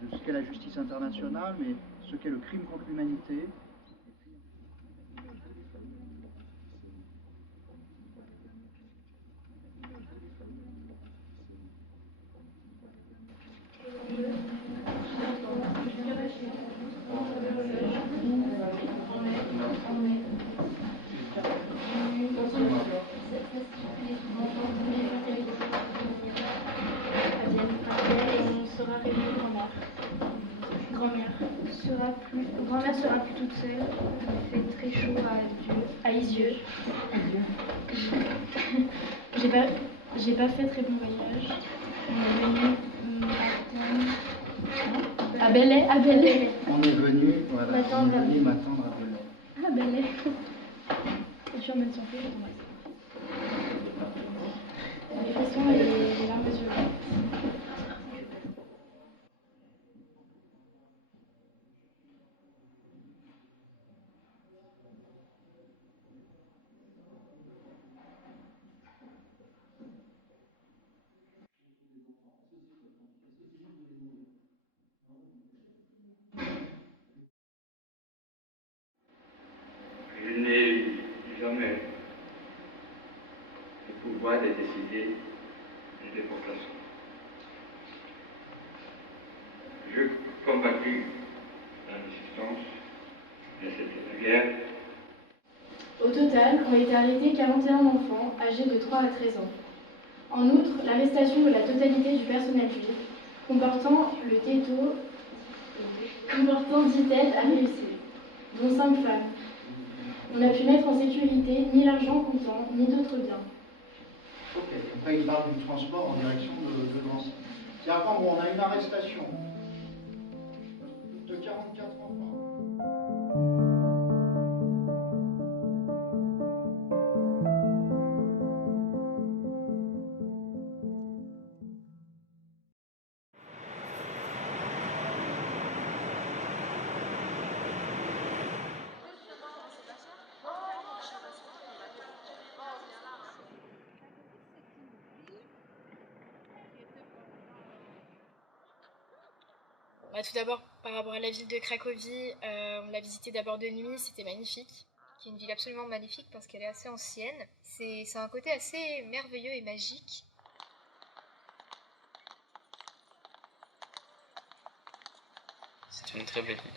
De ce qu'est la justice internationale, mais ce qu'est le crime contre l'humanité. Grand-mère sera plus toute seule, il fait très chaud à Lisieux. J'ai pas fait très bon voyage. On est venu à Belley. On est venu, voilà, m'attendre à Belley. À Belley. Je suis en mode surprise, les frissons et les larmes aux yeux. Je n'ai jamais le pouvoir de décider une déportation. Je combattis la résistance, mais c'était la guerre. Au total, ont été arrêtés 41 enfants âgés de 3 à 13 ans. En outre, l'arrestation de la totalité du personnel juif, comportant 10 têtes a réussi, dont 5 femmes. On a pu mettre en sécurité ni l'argent comptant, ni d'autres biens. Ok, après il parle du transport en direction de Nancy. C'est-à-dire qu'en gros, on a une arrestation de 44 enfants. Tout d'abord, par rapport à la ville de Cracovie, on l'a visitée d'abord de nuit, c'était magnifique. C'est une ville absolument magnifique parce qu'elle est assez ancienne. C'est un côté assez merveilleux et magique. C'est une très belle ville.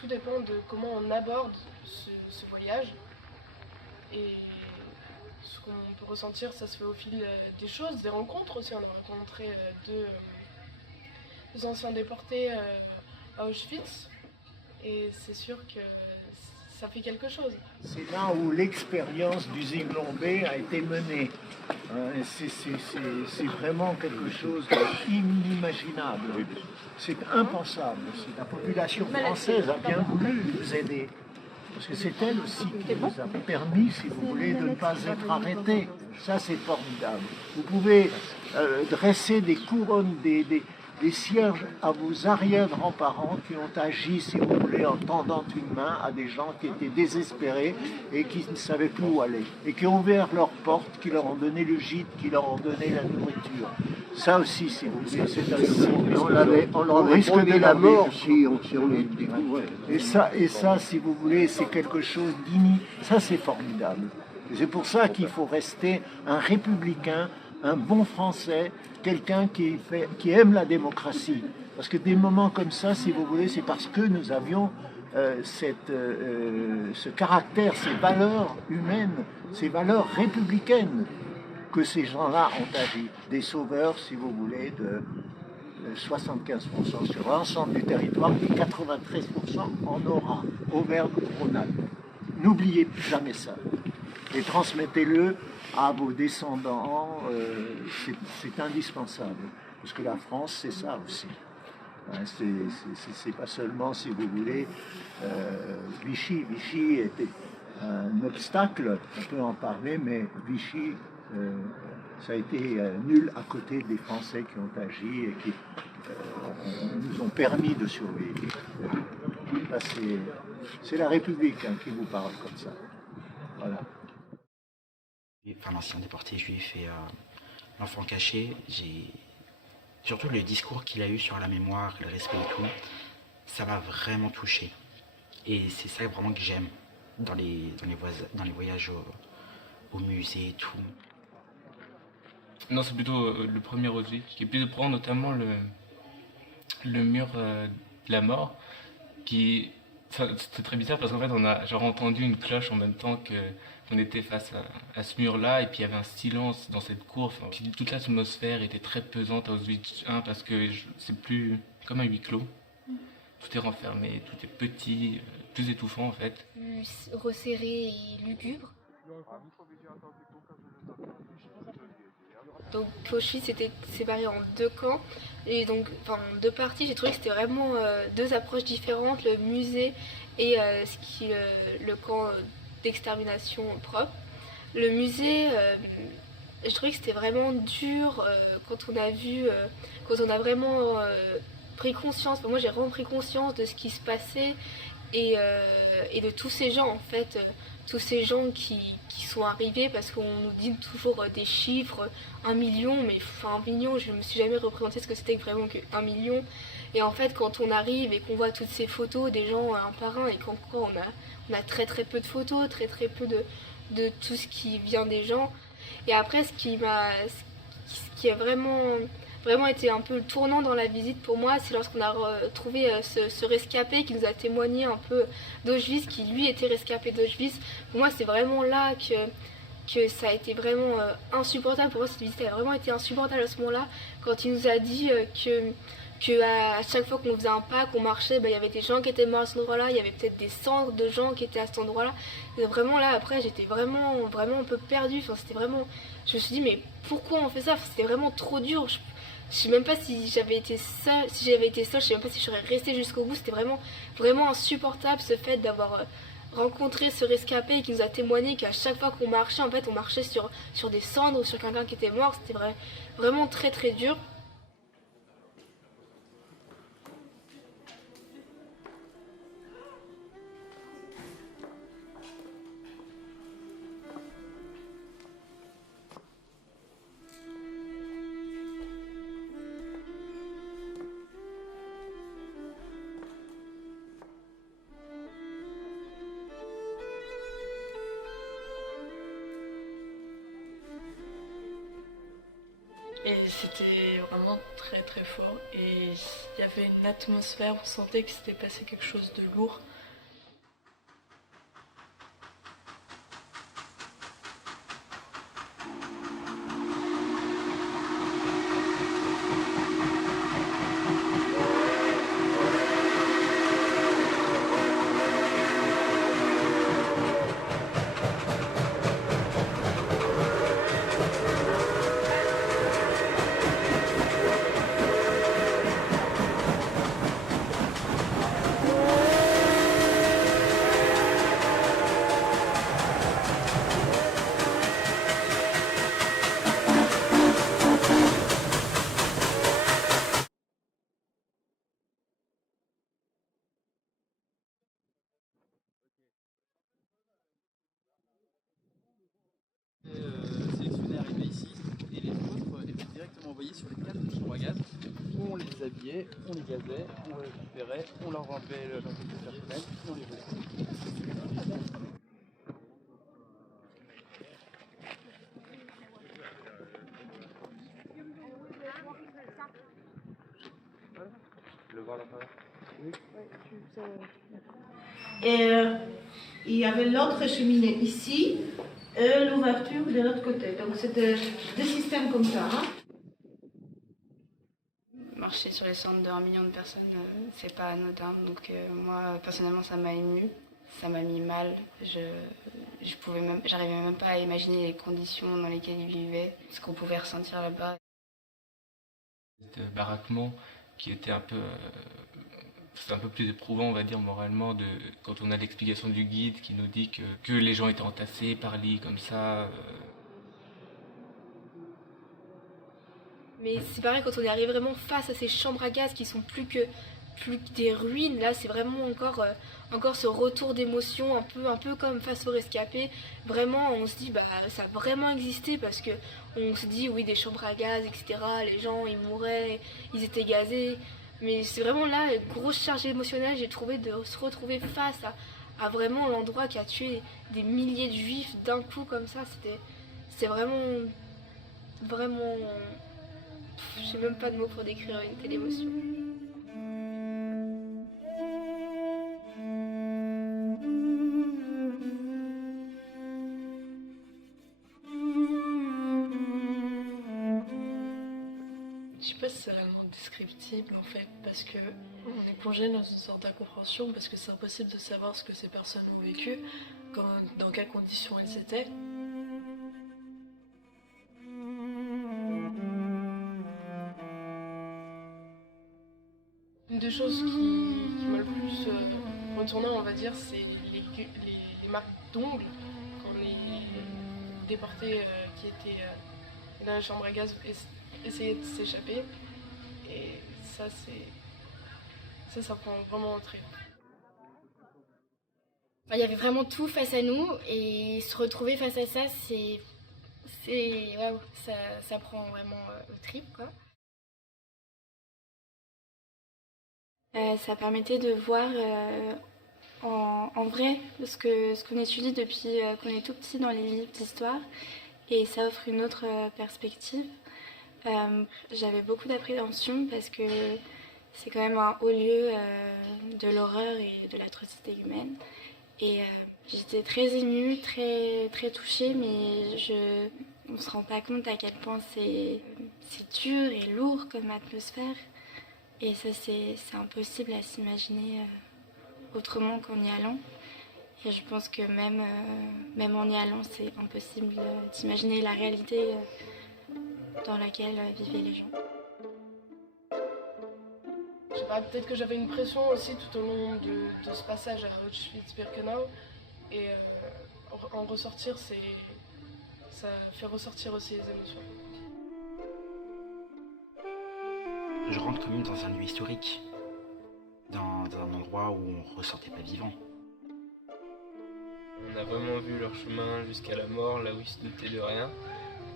Tout dépend de comment on aborde ce voyage. Et ce qu'on peut ressentir, ça se fait au fil des choses, des rencontres aussi. On a rencontré deux anciens déportés à Auschwitz. Et c'est sûr que ça fait quelque chose. C'est là où l'expérience du Ziglombé a été menée. C'est vraiment quelque chose d'inimaginable. C'est impensable. La population française a bien voulu nous aider. Parce que c'est elle aussi qui nous a permis, si vous voulez, de ne pas être arrêtés. Ça, c'est formidable. Vous pouvez dresser des couronnes, des cierges à vos arrière-grands-parents qui ont agi, si vous voulez, en tendant une main à des gens qui étaient désespérés et qui ne savaient plus où aller. Et qui ont ouvert leurs portes, qui leur ont donné le gîte, qui leur ont donné la nourriture. Ça aussi, si vous voulez, c'est un signe. On risque de la mort si on les découvrait. Et ça, si vous voulez, c'est quelque chose d'inouï. Ça, c'est formidable. Et c'est pour ça qu'il faut rester un républicain, un bon Français, quelqu'un qui aime la démocratie. Parce que des moments comme ça, si vous voulez, c'est parce que nous avions ce caractère, ces valeurs humaines, ces valeurs républicaines, que ces gens-là ont agi. Des sauveurs, si vous voulez, de 75% sur l'ensemble du territoire et 93% en aura, Auvergne-Rhône-Alpes. N'oubliez jamais ça. Et transmettez-le à vos descendants, c'est indispensable. Parce que la France, c'est ça aussi. Hein, c'est pas seulement, si vous voulez, Vichy. Vichy était un obstacle, on peut en parler, mais Vichy, ça a été nul à côté des Français qui ont agi et qui nous ont permis de survivre. Là, c'est la République qui vous parle comme ça. Voilà. Enfin, l'ancien déporté juif et l'enfant caché, surtout le discours qu'il a eu sur la mémoire, le respect et tout, ça m'a vraiment touché. Et c'est ça vraiment que j'aime dans les voyages au musée et tout. Non, c'est plutôt le premier Auschwitz, qui est plus de prendre notamment le mur de la mort, qui... C'était très bizarre parce qu'en fait on a genre entendu une cloche en même temps qu'on était face à ce mur-là, et puis il y avait un silence dans cette cour. Enfin, puis toute l'atmosphère était très pesante à Auschwitz 1 parce que c'est plus comme un huis clos. Tout est renfermé, tout est petit, plus étouffant en fait. Plus resserré et lugubre. Donc Auschwitz était séparé en deux camps, et donc en deux parties. J'ai trouvé que c'était vraiment deux approches différentes, le musée et le camp d'extermination propre. Le musée, je trouvais que c'était vraiment dur quand on a vraiment pris conscience. Enfin, moi j'ai vraiment pris conscience de ce qui se passait et de tous ces gens en fait, tous ces gens qui sont arrivés, parce qu'on nous dit toujours des chiffres, 1 million, mais enfin 1 million, je ne me suis jamais représenté ce que c'était vraiment que 1 million. Et en fait quand on arrive et qu'on voit toutes ces photos des gens un par un, et qu'encore on a très très peu de photos, très très peu de tout ce qui vient des gens. Et après ce qui a vraiment été un peu le tournant dans la visite pour moi, c'est lorsqu'on a trouvé ce rescapé qui nous a témoigné un peu d'Auschwitz, qui lui était rescapé d'Auschwitz. Pour moi c'est vraiment là que ça a été vraiment insupportable. Pour moi cette visite a vraiment été insupportable à ce moment-là, quand il nous a dit que à chaque fois qu'on faisait un pas, qu'on marchait, il y avait des gens qui étaient morts à cet endroit-là, il y avait peut-être des cendres de gens qui étaient à cet endroit-là. Et vraiment là après j'étais vraiment un peu perdue. Enfin, c'était vraiment, je me suis dit mais pourquoi on fait ça? C'était vraiment trop dur. Je sais même pas si j'avais été seule, je sais même pas si je serais restée jusqu'au bout. C'était vraiment insupportable ce fait d'avoir rencontré ce rescapé qui nous a témoigné qu'à chaque fois qu'on marchait, en fait on marchait sur des cendres ou sur quelqu'un qui était mort. C'était vraiment très très dur. Et c'était vraiment très très fort, et il y avait une atmosphère, on sentait que s'était passé quelque chose de lourd. arrivaient ici et les autres étaient directement envoyés sur les 4 chambres à gaz où on les habillait, on les gazait, on les récupérait, on leur enlevait leur protection personnelle, puis on les volait. Et il y avait l'autre cheminée ici et l'ouverture de l'autre côté. Donc c'était deux systèmes comme ça. Hein. Marcher sur les cendres de 1 million de personnes, c'est pas anodin. Donc moi, personnellement, ça m'a émue, ça m'a mis mal. J'arrivais même pas à imaginer les conditions dans lesquelles ils vivaient, ce qu'on pouvait ressentir là-bas. C'était un baraquement qui était un peu... c'est un peu plus éprouvant, on va dire, moralement, quand on a l'explication du guide qui nous dit que les gens étaient entassés par lits comme ça. Mais c'est pareil, quand on est arrivé vraiment face à ces chambres à gaz qui sont plus que des ruines, là c'est vraiment encore ce retour d'émotion, un peu comme face aux rescapés. Vraiment, on se dit, bah ça a vraiment existé parce que on se dit, oui, des chambres à gaz, etc. Les gens, ils mouraient, ils étaient gazés. Mais c'est vraiment là, une grosse charge émotionnelle, j'ai trouvé de se retrouver face à vraiment l'endroit qui a tué des milliers de juifs d'un coup comme ça. C'était vraiment... J'ai même pas de mots pour décrire une telle émotion. Je sais pas si c'est réellement descriptible en fait, parce que on est plongé dans une sorte d'incompréhension, parce que c'est impossible de savoir ce que ces personnes ont vécu, dans quelles conditions elles étaient. Une des choses qui m'a le plus retourné, on va dire, c'est les marques d'ongles quand les déportés qui étaient dans la chambre à gaz essayaient de s'échapper. Et ça prend vraiment au trip. Il y avait vraiment tout face à nous et se retrouver face à ça, waouh, ça prend vraiment au trip, quoi. Ça permettait de voir en vrai ce qu'on étudie depuis qu'on est tout petit dans les livres d'histoire, et ça offre une autre perspective. J'avais beaucoup d'appréhension parce que c'est quand même un haut lieu de l'horreur et de l'atrocité humaine. Et j'étais très émue, très, très touchée, mais on ne se rend pas compte à quel point c'est dur et lourd comme atmosphère. Et ça, c'est impossible à s'imaginer autrement qu'en y allant. Et je pense que même en y allant, c'est impossible d'imaginer la réalité dans laquelle vivaient les gens. Je sais pas, peut-être que j'avais une pression aussi tout au long de ce passage à Auschwitz-Birkenau. Et en ressortir, ça fait ressortir aussi les émotions. Je rentre quand même dans un lieu historique, dans un endroit où on ne ressortait pas vivant. On a vraiment vu leur chemin jusqu'à la mort, là où ils se doutaient de rien.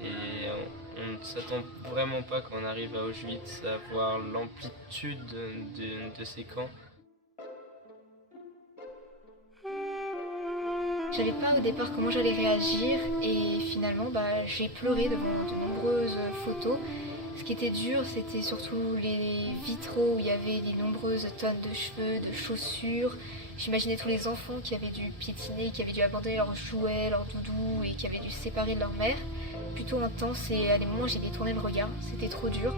Et on ne s'attend vraiment pas quand on arrive à Auschwitz à voir l'amplitude de ces camps. Je savais pas au départ comment j'allais réagir et finalement j'ai pleuré devant de nombreuses photos. Ce qui était dur, c'était surtout les vitraux où il y avait des nombreuses tonnes de cheveux, de chaussures. J'imaginais tous les enfants qui avaient dû piétiner, qui avaient dû abandonner leurs jouets, leurs doudous et qui avaient dû se séparer de leur mère. Plutôt intense, et à des moments j'ai détourné le regard, c'était trop dur.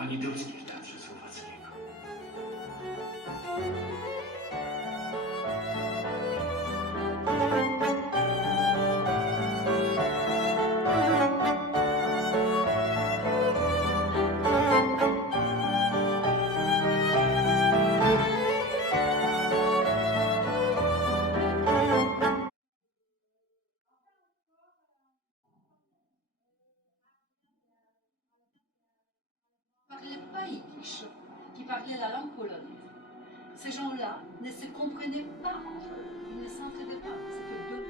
Oni drudzy witaczy słowa swojego. Parlaient pas yiddish, qui parlaient la langue polonaise. Ces gens-là ne se comprenaient pas entre eux, ils ne s'entendaient pas. C'était deux.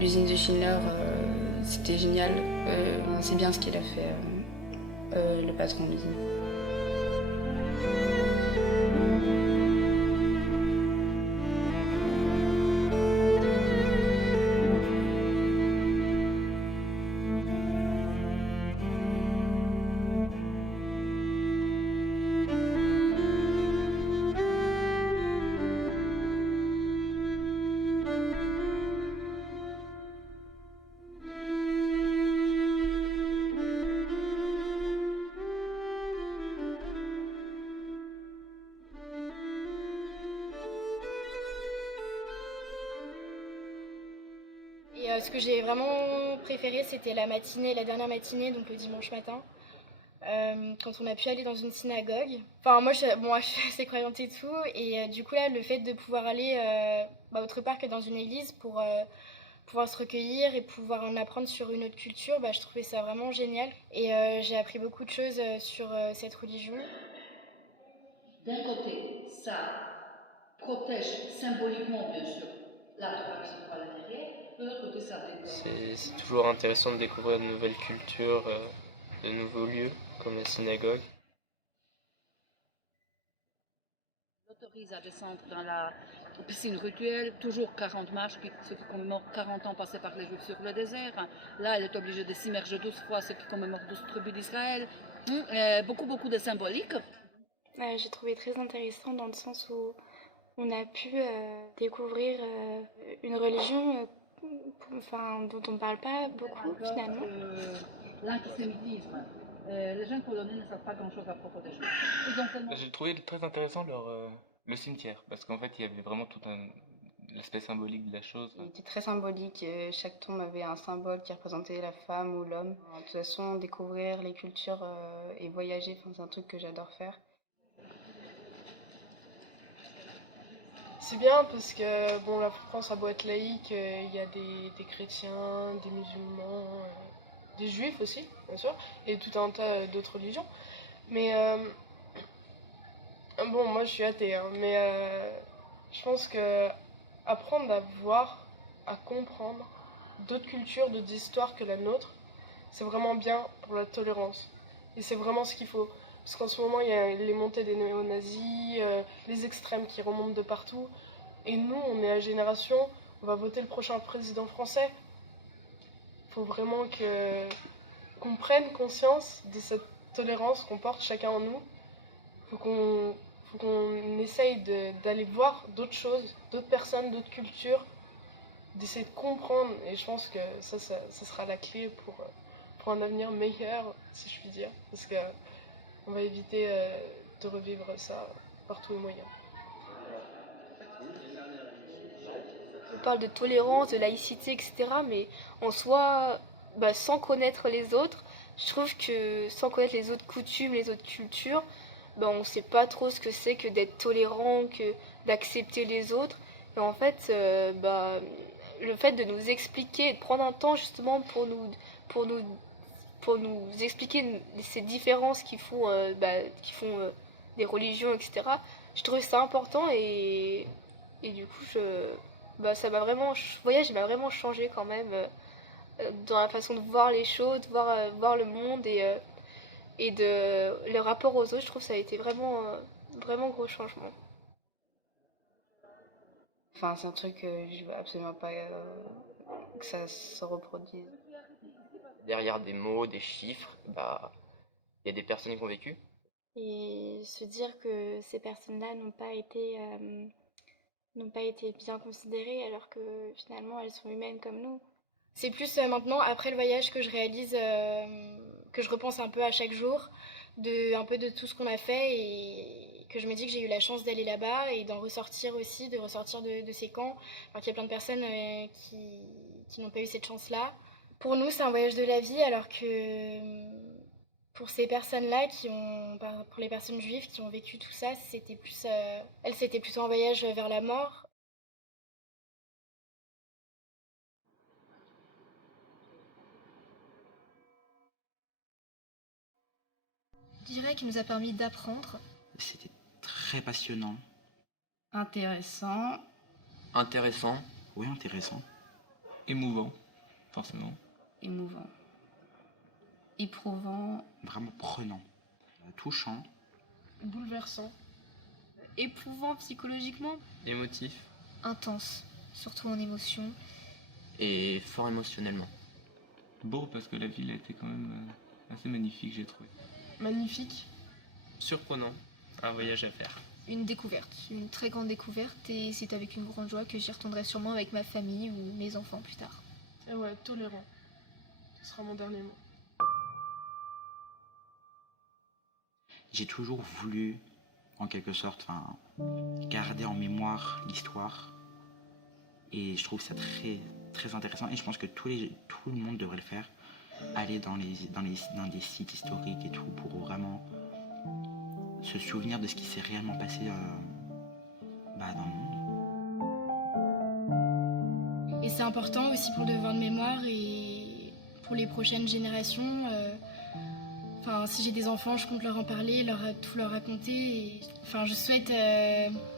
L'usine de Schindler, c'était génial. On sait bien ce qu'il a fait, le patron de l'usine. Et ce que j'ai vraiment préféré, c'était la matinée, la dernière matinée, donc le dimanche matin, quand on a pu aller dans une synagogue. Enfin, moi, je suis assez croyante et tout, et du coup, là, le fait de pouvoir aller autre part que dans une église pour pouvoir se recueillir et pouvoir en apprendre sur une autre culture, je trouvais ça vraiment génial. Et j'ai appris beaucoup de choses sur cette religion. D'un côté, ça protège symboliquement, bien sûr, la Torah qui se trouve à l'intérieur. De l'autre côté, ça décore. C'est toujours intéressant de découvrir de nouvelles cultures, de nouveaux lieux, comme la synagogue. Autorise à descendre dans la piscine rituelle, toujours 40 marches, ce qui commémore 40 ans passés par les Juifs sur le désert. Là, elle est obligée de s'immerger 12 fois, ce qui commémore 12 tribus d'Israël. Beaucoup de symbolique. J'ai trouvé très intéressant dans le sens où on a pu découvrir une religion dont on ne parle pas beaucoup finalement. L'antisémitisme. Les jeunes polonais ne savent pas grand-chose à propos des Juifs. J'ai trouvé très intéressant le cimetière, parce qu'en fait il y avait vraiment tout l'aspect symbolique de la chose. Il était très symbolique, chaque tombe avait un symbole qui représentait la femme ou l'homme. De toute façon, découvrir les cultures et voyager, c'est un truc que j'adore faire. C'est bien parce que bon, la France a beau être laïque, il y a des chrétiens, des musulmans, des juifs aussi, bien sûr, et tout un tas d'autres religions. Mais bon, moi je suis athée, hein, mais je pense que apprendre à voir, à comprendre d'autres cultures, d'autres histoires que la nôtre, c'est vraiment bien pour la tolérance. Et c'est vraiment ce qu'il faut. Parce qu'en ce moment, il y a les montées des néo-nazis, les extrêmes qui remontent de partout. Et nous, on est la génération, on va voter le prochain président français. Il faut vraiment qu'on prenne conscience de cette tolérance qu'on porte chacun en nous. faut qu'on essaye d'aller voir d'autres choses, d'autres personnes, d'autres cultures, d'essayer de comprendre. Et je pense que ça sera la clé pour un avenir meilleur, si je puis dire. Parce qu'on va éviter de revivre ça par tous les moyens. On parle de tolérance, de laïcité, etc. Mais en soi, sans connaître les autres, je trouve que sans connaître les autres coutumes, les autres cultures, on ne sait pas trop ce que c'est que d'être tolérant, que d'accepter les autres. Et en fait, le fait de nous expliquer et de prendre un temps justement pour nous expliquer ces différences qui font des religions, etc. Je trouve ça important et du coup, ça m'a vraiment, ce voyage m'a vraiment changé quand même dans la façon de voir les choses, de voir le monde et de le rapport aux autres. Je trouve que ça a été vraiment gros changement. Enfin, c'est un truc que je veux absolument pas que ça se reproduise. Derrière des mots, des chiffres, il y a des personnes qui ont vécu. Et se dire que ces personnes-là n'ont pas été bien considérées alors que finalement elles sont humaines comme nous. C'est plus maintenant, après le voyage, que je réalise, que je repense un peu à chaque jour, un peu de tout ce qu'on a fait et que je me dis que j'ai eu la chance d'aller là-bas et d'en ressortir aussi, de ressortir de ces camps. Alors qu'il y a plein de personnes qui n'ont pas eu cette chance-là. Pour nous, c'est un voyage de la vie, alors que pour ces personnes-là, pour les personnes juives qui ont vécu tout ça, c'était plutôt un voyage vers la mort. Je dirais qu'il nous a permis d'apprendre. C'était très passionnant. Intéressant. Intéressant. Oui, intéressant. Émouvant, forcément. Émouvant. Éprouvant. Vraiment prenant. Touchant. Bouleversant. Éprouvant psychologiquement. Émotif. Intense, surtout en émotion. Et fort émotionnellement. Beau parce que la ville a été quand même assez magnifique, j'ai trouvé. Magnifique. Surprenant. Un voyage à faire. Une découverte, une très grande découverte, et c'est avec une grande joie que j'y retournerai sûrement avec ma famille ou mes enfants plus tard. Et ouais, tolérant. Ce sera mon dernier mot. J'ai toujours voulu, en quelque sorte, garder en mémoire l'histoire. Et je trouve ça très, très intéressant. Et je pense que tout le monde devrait le faire. Aller dans des sites historiques et tout pour vraiment se souvenir de ce qui s'est réellement passé dans le monde. Et c'est important aussi pour le devoir de mémoire et pour les prochaines générations. Si j'ai des enfants, je compte leur en parler, tout leur raconter. Je souhaite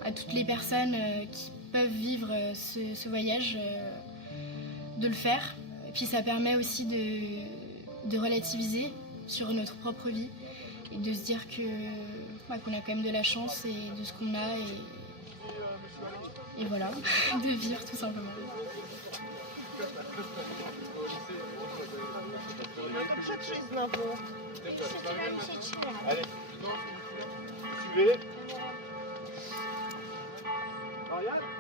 à toutes les personnes qui peuvent vivre ce voyage de le faire. Et puis ça permet aussi de relativiser sur notre propre vie et de se dire qu'on a quand même de la chance et de ce qu'on a et voilà, de vivre tout simplement. Allez, suivez. Ariane.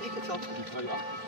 Ik het wel.